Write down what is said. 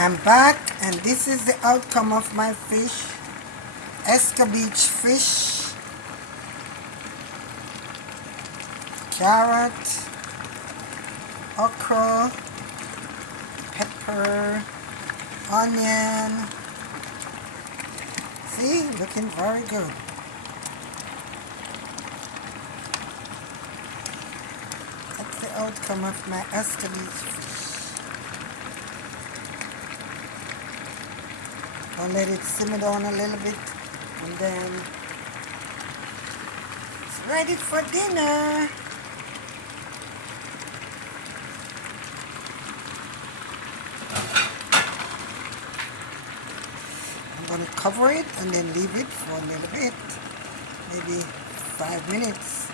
I'm back, and this is the outcome of my fish. Escabeche fish, carrot, okra, pepper, onion. See, looking very good. That's the outcome of my escabeche fish. I'll let it simmer down a little bit, and then it's ready for dinner. I'm going to cover it and then leave it for a little bit, maybe 5 minutes.